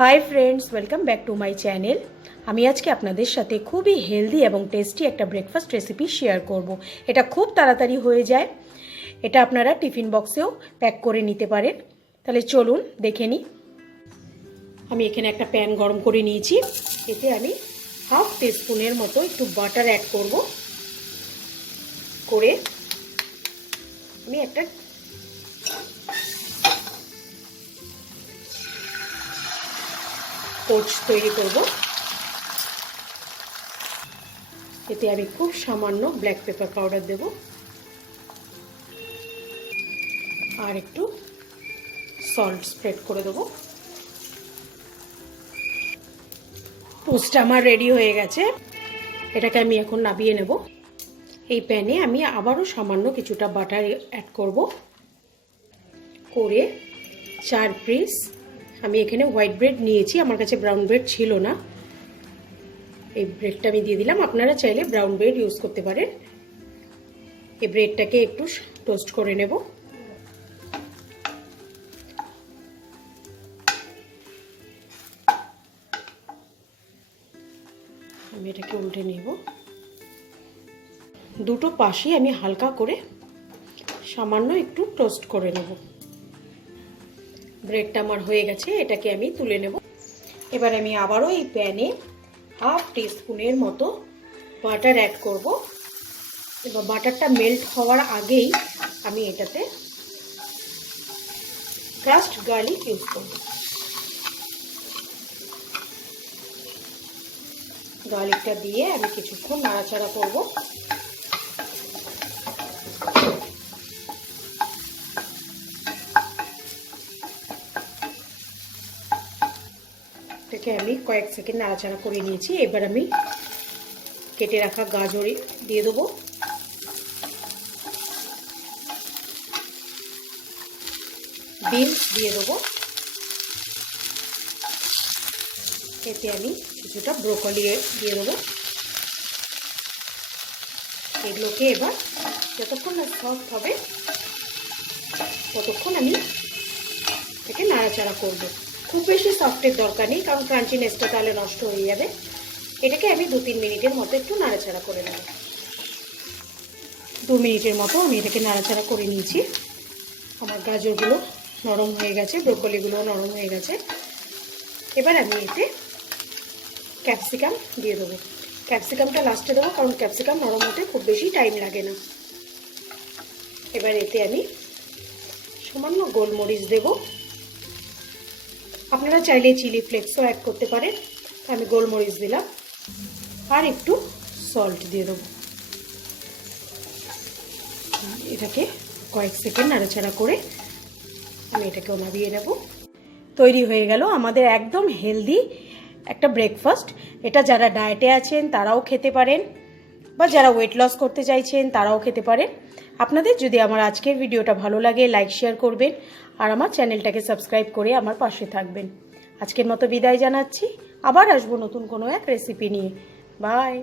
Hi friends, welcome back to my channel. আমি আজকে আপনাদের সাথে খুবই হেলদি এবং টেস্টি একটা ব্রেকফাস্ট রেসিপি শেয়ার করব। এটা খুব তাড়াতাড়ি হয়ে যায়। এটা আপনারা টিফিন বক্সেও প্যাক করে নিতে পারেন। তাহলে চলুন দেখে নিই। আমি এখানে একটা প্যান গরম করে নিয়েছি। এতে আমি হাফ টিস্পুনের মতো একটু বাটার অ্যাড করব। করে আমি একটা টোস্ট তৈরি করব। এতে আমি খুব সামান্য ব্ল্যাক পেপার পাউডার দেব আর একটু সল্ট স্প্রেড করে দেবো। টোস্টটা আমার রেডি হয়ে গেছে। এটাকে আমি এখন নামিয়ে নেব। এই প্যানে আমি আবারও সামান্য কিছুটা বাটার অ্যাড করব। করে 4 পিস আমি এখানে হোয়াইট ব্রেড নিয়েছি, আমার কাছে ব্রাউন ব্রেড ছিল না। এই ব্রেডটা আমি দিয়ে দিলাম। আপনারা চাইলে ব্রাউন ব্রেড ইউজ করতে পারেন। এই ব্রেডটাকে একটু টোস্ট করে নেব। আমি এটাকে উল্টে নেব। দুটো পাশে আমি হালকা করে সামান্য একটু টোস্ট করে নেব। ব্রেডটা আমার হয়ে গেছে, এটাকে আমি তুলে নেব। এবার আমি আবারও এই প্যানে হাফ টিস্পুনের মতো বাটার অ্যাড করব। এবার বাটারটা মেল্ট হওয়ার আগেই আমি এটাতে ক্রাশড গার্লিক ইউজ করব। গার্লিকটা দিয়ে আমি কিছুক্ষণ নাড়াচাড়া করব। এটাকে আমি কয়েক সেকেন্ড নাড়াচাড়া করে নিয়েছি। এবার আমি কেটে রাখা গাজর দিয়ে দেবো। বিনস দিয়ে দেবো। এতে আমি কিছুটা ব্রোকলি দিয়ে দেবো। এগুলোকে এবার যতক্ষণ না সফট হবে ততক্ষণ আমি এটাকে নাড়াচাড়া করব। খুব বেশি সফটের দরকার নেই, কারণ ক্রাঞ্চিনেসটা তাহলে নষ্ট হয়ে যাবে। এটাকে আমি 2-3 মিনিটের মতো একটু নাড়াচাড়া করে নেব। 2 মিনিটের মতো আমি এটাকে নাড়াচাড়া করে নিয়েছি। আমার গাজরগুলো নরম হয়ে গেছে, ব্রোকলিগুলো নরম হয়ে গেছে। এবার আমি এতে ক্যাপসিকাম দিয়ে দেবো। ক্যাপসিকামটা লাস্টে দেবো, কারণ ক্যাপসিকাম নরম হতে খুব বেশি টাইম লাগে না। এবার এতে আমি সামান্য গোলমরিচ দেব। আপনারা চাইলে চিলি ফ্লেক্সও অ্যাড করতে পারেন। আমি গোলমরিচ দিলাম আর একটু সল্ট দিয়ে দেবো। এটাকে কয়েক সেকেন্ড নাড়াচাড়া করে আমি এটাকেও নামিয়ে নেব। তৈরি হয়ে গেল আমাদের একদম হেলদি একটা ব্রেকফাস্ট। এটা যারা ডায়েটে আছেন তারাও খেতে পারেন, বা যারা ওয়েট লস করতে চাইছেন তারাও খেতে পারেন। আপনাদের যদি আমার আজকের ভিডিওটা ভালো লাগে লাইক শেয়ার করবেন আর আমার চ্যানেলটাকে সাবস্ক্রাইব করে আমার পাশে থাকবেন। আজকের মতো বিদায় জানাচ্ছি। আবার আসবো নতুন কোনো এক রেসিপি নিয়ে। বাই।